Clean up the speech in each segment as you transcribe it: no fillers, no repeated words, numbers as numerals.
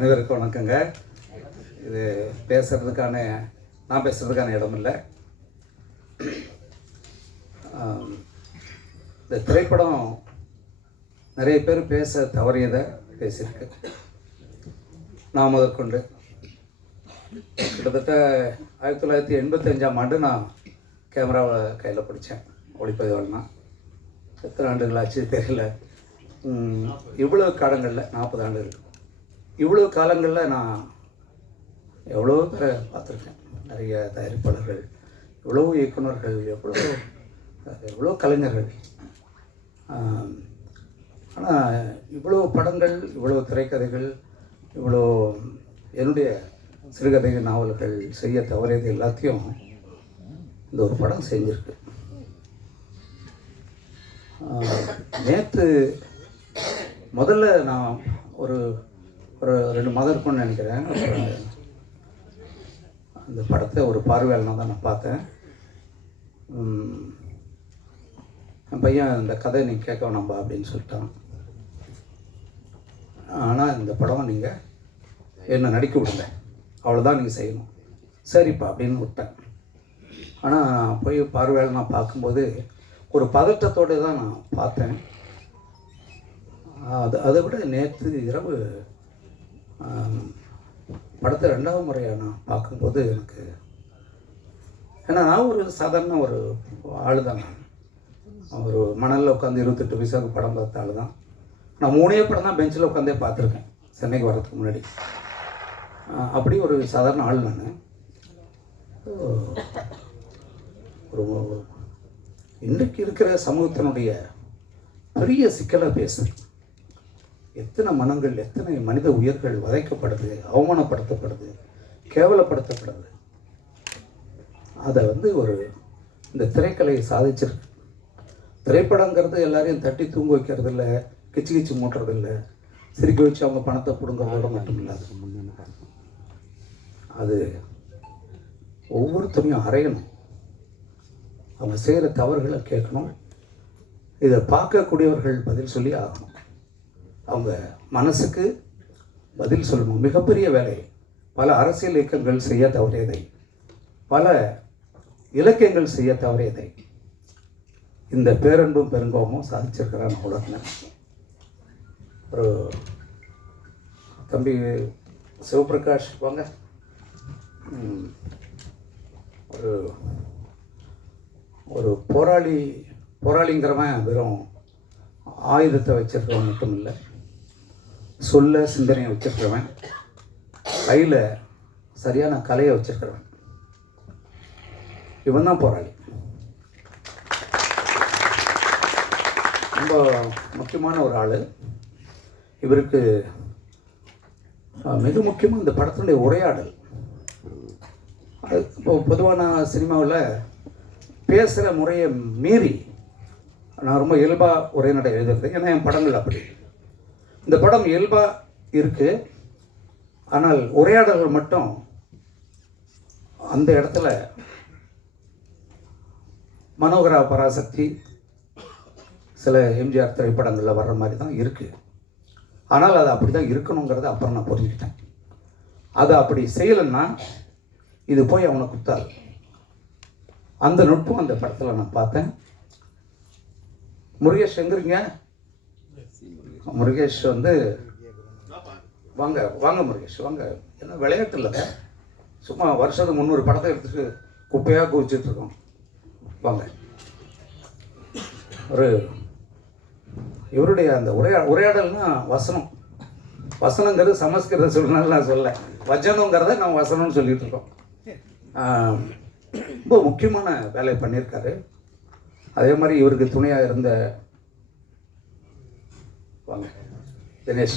அனைவருக்கும் வணக்கங்க. இது நான் பேசுகிறதுக்கான இடம் இல்லை. இந்த திரைப்படம் நிறைய பேர் பேச தவறியதை பேசியிருக்கு. நான் முதற்கொண்டு கிட்டத்தட்ட 1985ஆம் ஆண்டு நான் கேமராவை கையில் பிடிச்சேன். ஒளிப்பதிவாளனா எத்தனை ஆண்டுகள் ஆச்சு தெரியல. இவ்வளோ காலங்களில் 40 ஆண்டுகள், இவ்வளோ காலங்களில் நான் எவ்வளோ பேரை பார்த்துருக்கேன். நிறைய தயாரிப்பாளர்கள், எவ்வளோ இயக்குநர்கள், எவ்வளோ கலைஞர்கள். ஆனால் இவ்வளோ படங்கள், இவ்வளோ திரைக்கதைகள், இவ்வளோ என்னுடைய சிறுகதைகள், நாவல்கள் செய்ய தவறியது எல்லாத்தையும் இந்த ஒரு படம் செஞ்சுருக்கு. நேற்று முதல்ல நான் ஒரு 2 மாதம் இருக்கும்னு நினைக்கிறேன். அந்த படத்தை ஒரு பார்வையாளனாக தான் நான் பார்த்தேன். என் பையன் இந்த கதை நீங்கள் கேட்க வேணாம்பா அப்படின்னு சொல்லிட்டான். ஆனால் இந்த படம் நீங்கள் என்னை நடிக்க விடுங்க, அவ்வளோதான் நீங்கள் செய்யணும். சரிப்பா அப்படின்னு விட்டேன். ஆனால் நான் போய் பார்வையாளர் நான் பார்க்கும்போது ஒரு பதட்டத்தோடு தான் நான் பார்த்தேன். அதை விட நேற்று இரவு படத்தை 2வது முறையாக நான் பார்க்கும்போது எனக்கு, ஏன்னா நான் ஒரு சாதாரண ஒரு ஆள் தான். நான் ஒரு மணலில் உட்காந்து 28 வயசாக படம் பார்த்த ஆள் தான். நான் 3 படம் தான் பெஞ்சில் உட்காந்தே பார்த்துருக்கேன் சென்னைக்கு வர்றதுக்கு முன்னாடி. அப்படி ஒரு சாதாரண ஆள் நான். ஒரு இன்றைக்கு இருக்கிற சமூகத்தினுடைய பெரிய சிக்கலை பேசுகிறேன். எத்தனை மனங்கள், எத்தனை மனித உயிர்கள் வதைக்கப்படுது, அவமானப்படுத்தப்படுது, கேவலப்படுத்தப்படுது. அதை இந்த திரைக்கலை சாதிச்சிருக்கு. திரைப்படங்கிறது எல்லாரையும் தட்டி தூங்க வைக்கிறது இல்லை, கிச்சு கிச்சு மூட்டுறது இல்லை, சிரிக்க வச்சு அவங்க பணத்தை பிடுங்கிறதோட மட்டும் இல்லாது, அது ஒவ்வொருத்தரையும் அறையணும். அவங்க செய்கிற தவறுகளை கேட்கணும். இதை பார்க்கக்கூடியவர்கள் பதில் சொல்லி ஆகணும். அவங்க மனசுக்கு பதில் சொல்லணும். மிகப்பெரிய வேலை. பல அரசியல் இயக்கங்கள் செய்ய தவறியதை, பல இலக்கியங்கள் செய்ய தவறியதை இந்த பேரன்பும் பெருங்கோமும் சாதிச்சிருக்கிறான் உலகம். ஒரு தம்பி சிவபிரகாஷ் வாங்க. ஒரு போராளிங்கிறவன் வெறும் ஆயுதத்தை வச்சிருக்கிறவன் மட்டும் இல்லை, சொல்ல சிந்தனையை வச்சிருக்கிறவன், கையில் சரியான கலையை வச்சிருக்கிறவன். இவன் தான் போராளி. ரொம்ப முக்கியமான ஒரு ஆள். இவருக்கு மிக முக்கியமாக இந்த படத்தினுடைய உரையாடல். இப்போ பொதுவான சினிமாவில் பேசுகிற முறையை மீறி நான் ரொம்ப இயல்பாக உரைநடை எழுதுறது. ஏன்னா என் படங்கள் அப்படி. இந்த படம் இயல்பாக இருக்குது. ஆனால் உரையாடல்கள் மட்டும் அந்த இடத்துல மனோகரா பராசக்தி சில எம்ஜிஆர் திரைப்படங்களில் வர்ற மாதிரி தான் இருக்குது. ஆனால் அது அப்படி தான் இருக்கணுங்கிறத அப்புறம் நான் புரிஞ்சுக்கிட்டேன். அதை அப்படி செய்யலைன்னா இது போய் அவனை குத்தாது. அந்த நுட்பம் அந்த படத்தில் நான் பார்த்தேன். முருகேஷ் எங்கிறீங்க? முருகேஷ் வாங்க வாங்க முருகேஷ் வாங்க. ஏன்னா விளையாட்டு இல்லைங்க, சும்மா வருஷத்துக்கு 300 படத்தை எடுத்துட்டு குப்பையாக குவிச்சிட்ருக்கோம். வாங்க. இவருடைய அந்த உரையாடல்னா வசனங்கிறது சமஸ்கிருத சொல்லணும்னு நான் சொல்ல, வச்சனங்கிறத நான் வசனம்னு சொல்லிட்டு இருக்கோம். ரொம்ப முக்கியமான வேலையை பண்ணியிருக்காரு. அதே மாதிரி இவருக்கு துணையாக இருந்த வாங்க தினேஷ்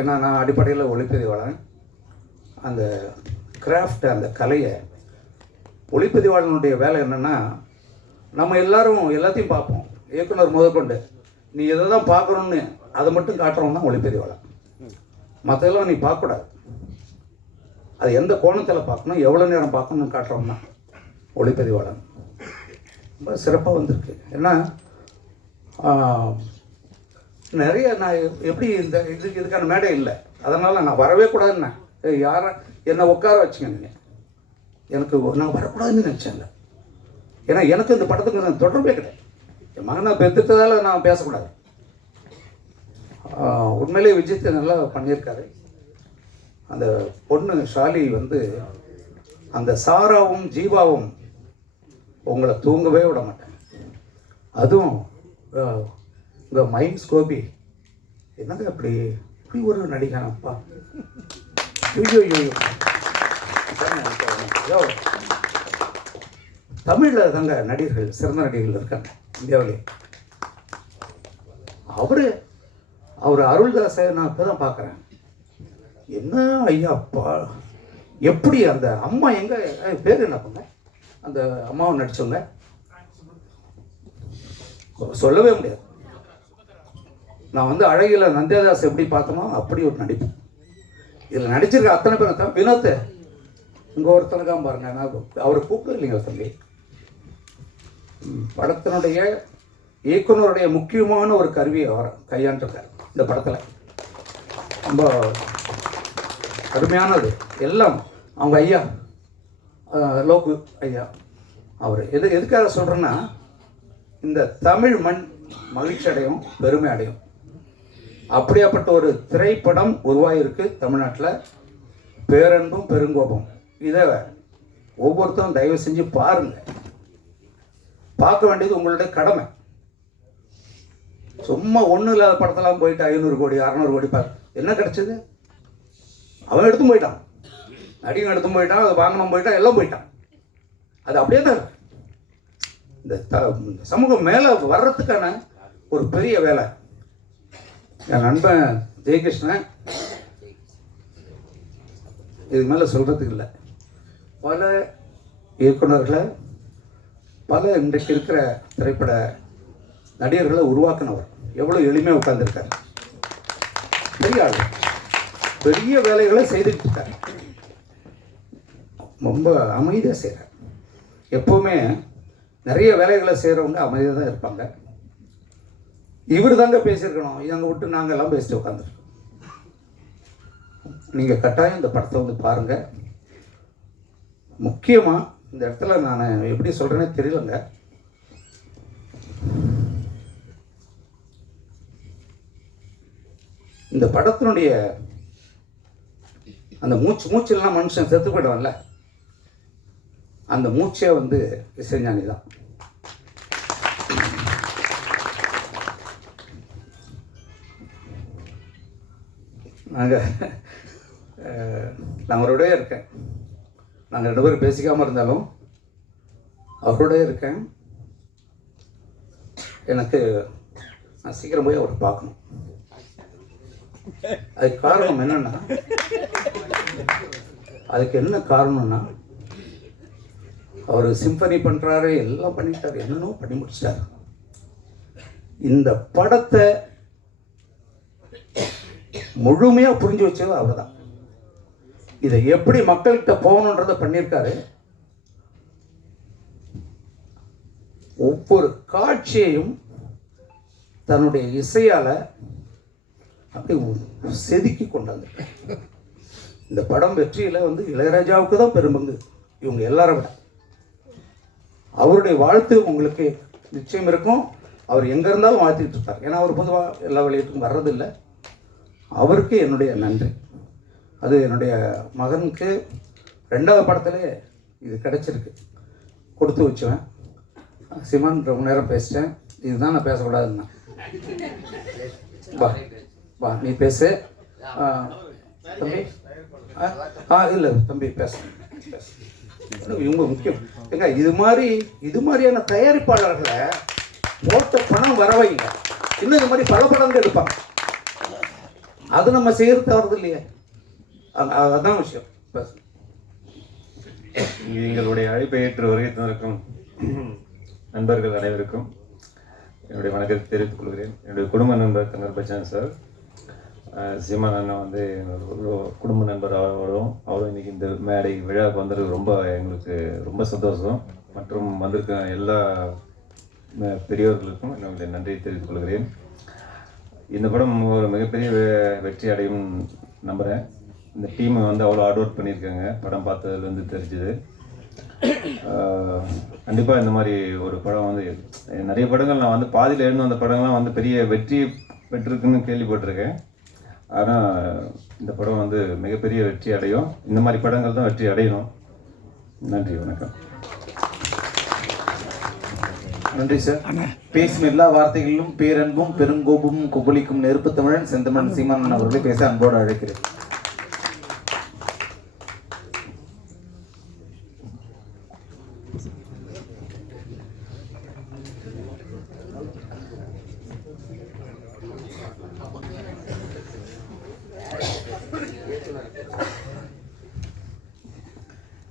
ஏன்னா நான் அடிப்படையில் ஒளிப்பதிவாளன். அந்த கிராஃப்ட், அந்த கலையை, ஒளிப்பதிவாளனுடைய வேலை என்னென்னா, நம்ம எல்லாத்தையும் பார்ப்போம். இயக்குனர் முதற்கொண்டு நீ எதை தான் பார்க்குறோன்னு அதை மட்டும் காட்டுறோம் தான் ஒளிப்பதிவாளன். மற்றதெல்லாம் நீ பார்க்கக்கூடாது. அது எந்த கோணத்தில் பார்க்கணும், எவ்வளோ நேரம் பார்க்கணும்னு காட்டுறோம்னா ஒளிப்பதிவாளன். ரொம்ப சிறப்பாக வந்திருக்கு. ஏன்னா நிறைய நான் எப்படி இதுக்கான மேடை இல்லை. அதனால் நான் வரவே கூடாதுன்னு யாரை என்னை உட்கார வச்சுங்க நீங்கள். எனக்கு நான் வரக்கூடாதுன்னு நினச்சேன்ல. ஏன்னா எனக்கு இந்த படத்துக்கு தொடர்பே கிடையாது. என் மகனை பெற்றுட்டதால் நான் பேசக்கூடாது. உண்மையிலே விஜயத்தை நல்லா பண்ணியிருக்காரு. அந்த பொண்ணு ஷாலி வந்து அந்த சாராவும் ஜீவாவும் உங்களை தூங்கவே விட மாட்டேன். அதுவும் இந்த மைம்ஸ் கோபி என்னங்க அப்படி இப்படி ஒரு நடிகன் அப்பா. ஐயோ தமிழில் தாங்க நடிகர்கள் சிறந்த நடிகர்கள் இருக்காங்க இந்தியாவிலே. அவர் அருள்தாஸை நான் இப்போ தான் பார்க்குறேன். என்ன ஐயா அப்பா, எப்படி அந்த அம்மா எங்கே பேர் என்ன பண்ண அந்த அம்மாவை நடிச்சவங்க சொல்லவே முடியாது. நான் வந்து அழகில் நந்தியாதாஸ் எப்படி பார்த்தோமோ அப்படி ஒரு நடிப்பு இதில் நடிச்சிருக்க அத்தனை பேர் தான். வினோத் இங்கே ஒருத்தனுக்காக பாருங்க, நான் அவரை கூப்பிட இல்லைங்க தம்பி. படத்தினுடைய இயக்குனருடைய முக்கியமான ஒரு கருவியை அவர் கையாண்டிருக்கார் இந்த படத்தில். ரொம்ப அருமையானது எல்லாம். அவங்க ஐயா லோக்கு ஐயா அவர் எதுக்காக சொல்கிறேன்னா, இந்த தமிழ் மண் மகிழ்ச்சி அடையும், பெருமை அடையும். அப்படியாப்பட்ட ஒரு திரைப்படம் உருவாகிருக்கு தமிழ்நாட்டில். பேரன்பும் பெருங்கோபம். இதை ஒவ்வொருத்தரும் தயவு செஞ்சு பாருங்கள். பார்க்க வேண்டியது உங்களுடைய கடமை. சும்மா ஒன்றும் இல்லாத படத்தெல்லாம் போயிட்டு 500 கோடி 600 கோடி என்ன கிடைச்சது? அவன் எடுத்து போயிட்டான், நடிகன் எடுத்து போயிட்டான், அதை வாங்கணும் போயிட்டான், எல்லாம் போயிட்டான். அது அப்படியே தான் இருக்கு. இந்த சமூகம் மேலே வர்றதுக்கான ஒரு பெரிய வேலை. என் நண்பன் ஜெயகிருஷ்ணன் இதுக்கு மேலே சொல்கிறதுக்கு இல்லை. பல இயக்குநர்களை, பல இன்றைக்கு இருக்கிற திரைப்பட நடிகர்களை உருவாக்கினவர். எவ்வளோ எளிமையாக உட்கார்ந்துருக்காரு. பெரிய ஆள், பெரிய வேலைகளை செய்துட்டு இருக்காரு. ரொம்ப அமைதியாக செய்கிறார். எப்போவுமே நிறைய வேலைகளை செய்கிறவங்க அமைதியாக தான் இருப்பாங்க. இவர் தாங்க பேசியிருக்கணும், இவங்க விட்டு நாங்கள் எல்லாம் பேசிட்டு உட்காந்துருக்கோம். நீங்கள் கட்டாயம் இந்த படத்தை வந்து பாருங்கள். முக்கியமாக இந்த இடத்துல நான் எப்படி சொல்கிறேன்னே தெரியலங்க. இந்த படத்தினுடைய அந்த மூச்சிலாம் மனுஷன் செத்து போயிடுவான்ல, அந்த மூச்சே வந்து இசைஞானி தான். நான் அவரோடய இருக்கேன். நாங்கள் 2 பேரும் பேசிக்காமல் இருந்தாலும் அவரோடய இருக்கேன். எனக்கு நான் சீக்கிரம் போய் அவரை பார்க்கணும். அதுக்கு காரணம் என்னன்னா, அதுக்கு என்ன காரணம்னா, அவர் சிம்பனி பண்ணுறாரு, எல்லாம் பண்ணிட்டாரு, என்னென்னோ பண்ணி முடிச்சிட்டாரு. இந்த படத்தை முழுமையாக புரிஞ்சு வச்சது அவர் தான். இதை எப்படி மக்கள்கிட்ட போகணுன்றதை பண்ணியிருக்காரு. ஒவ்வொரு காட்சியையும் தன்னுடைய இசையால் அப்படி செதுக்கி கொண்டாந்து. இந்த படம் வெற்றியில் வந்து இளையராஜாவுக்கு தான் பெரும்பங்கு, இவங்க எல்லாரும் விட. அவருடைய வாழ்த்து உங்களுக்கு நிச்சயம் இருக்கும். அவர் எங்கே இருந்தாலும் வாழ்த்திட்டு இருக்கார். ஏன்னா அவர் பொதுவாக எல்லா வெளியீட்டுக்கும் வர்றதில்லை. அவருக்கு என்னுடைய நன்றி. அது என்னுடைய மகனுக்கு 2வது படத்திலே இது கிடைச்சிருக்கு. கொடுத்து வச்சுவேன். சிமான் ரொம்ப நேரம் பேசிட்டேன். இதுதான் நான் பேசக்கூடாதுன்னா. வா நீ பேசு தம்பி. இல்லை தம்பி பேச. இவங்க முக்கியம் ஏங்க. இது மாதிரியான தயாரிப்பாளர்களை போட்ட பணம் வர வைங்க. இன்னும் இது மாதிரி பல படங்கள் எடுப்பாங்க. அது நம்ம செய்யறது தவறுது இல்லையே. அதுதான் விஷயம். எங்களுடைய அழைப்பை ஏற்று வருகை தந்திருக்கும் நண்பர்கள் அனைவருக்கும் என்னுடைய வணக்கத்தை தெரிவித்துக் கொள்கிறேன். என்னுடைய குடும்ப நண்பர் கங்கர் பச்சான் சார், சீமான் அண்ணா வந்து என்னோட குடும்ப நண்பர் அவரும் இன்னைக்கு இந்த மேடை விழாவுக்கு வந்தது ரொம்ப எங்களுக்கு ரொம்ப சந்தோஷம். மற்றும் வந்திருக்க எல்லா பெரியவர்களுக்கும் என்னுடைய நன்றியை தெரிவித்துக் கொள்கிறேன். இந்த படம் ஒரு மிகப்பெரிய வெற்றி அடையும் நம்புகிறேன். இந்த டீம் வந்து அவ்வளோ ஹார்ட் ஒர்க் பண்ணியிருக்காங்க, படம் பார்த்ததுலேருந்து தெரிஞ்சுது. கண்டிப்பாக இந்த மாதிரி ஒரு படம் வந்து நிறைய படங்கள் நான் வந்து பாதியில் எழுந்து வந்த படங்கள்லாம் வந்து பெரிய வெற்றி பெற்றிருக்குன்னு கேள்விப்பட்டிருக்கேன். ஆனால் இந்த படம் வந்து மிகப்பெரிய வெற்றி அடையும். இந்த மாதிரி படங்கள் தான் வெற்றி அடையணும். நன்றி, வணக்கம். நன்றி சார். பேசும் எல்லா வார்த்தைகளிலும் பேரன்பும் பெருங்கோபமும் கொப்பளிக்கும் நெருப்பு தமிழன் செந்தமிழன் சீமானன் அவர்களை பேச அன்போடு அழைக்கிறேன்.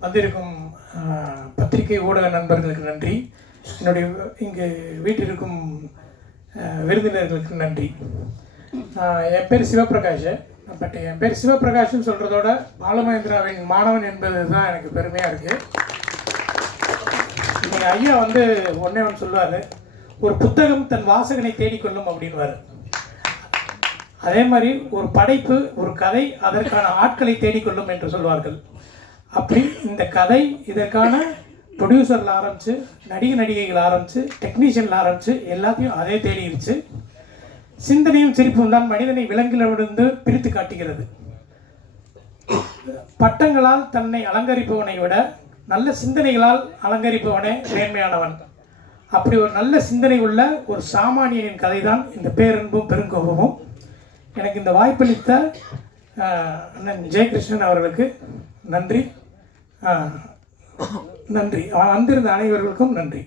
வந்திருக்கும் பத்திரிகை ஊடக நண்பர்களுக்கு நன்றி. என்னுடைய இங்கு வீட்டிற்கும் விருந்தினர்களுக்கு நன்றி. என் பேர் சிவபிரகாஷ். பட் என் பேர் சிவபிரகாஷ்னு சொல்கிறதோட பாலமகேந்திராவின் மாணவன் என்பது தான் எனக்கு பெருமையாக இருக்குது. நீங்கள் ஐயா வந்து ஒன்றே ஒன்று சொல்லுவார், ஒரு புத்தகம் தன் வாசகனை தேடிக்கொள்ளும் அப்படின்வார். அதே மாதிரி ஒரு படைப்பு, ஒரு கதை அதற்கான ஆட்களை தேடிக்கொள்ளும் என்று சொல்வார்கள். அப்படி இந்த கதை இதற்கான ப்ரொடியூசரில் ஆரம்பித்து நடிகைகள் ஆரம்பித்து டெக்னீஷியனில் ஆரம்பித்து எல்லாத்தையும் அதே தேடிடுச்சு. சிந்தனையும் சிரிப்பும் தான் மனிதனை விலங்கிலிருந்து பிரித்து காட்டுகிறது. பட்டங்களால் தன்னை அலங்கரிப்பவனை விட நல்ல சிந்தனைகளால் அலங்கரிப்பவனே மேன்மையானவன். அப்படி ஒரு நல்ல சிந்தனை உள்ள ஒரு சாமானியனின் கதை தான் இந்த பேரன்பும் பெருங்கோபமும். எனக்கு இந்த வாய்ப்பளித்த அண்ணன் ஜெயகிருஷ்ணன் அவர்களுக்கு நன்றி. நன்றி. வந்திருந்த அனைவர்களுக்கும் நன்றி.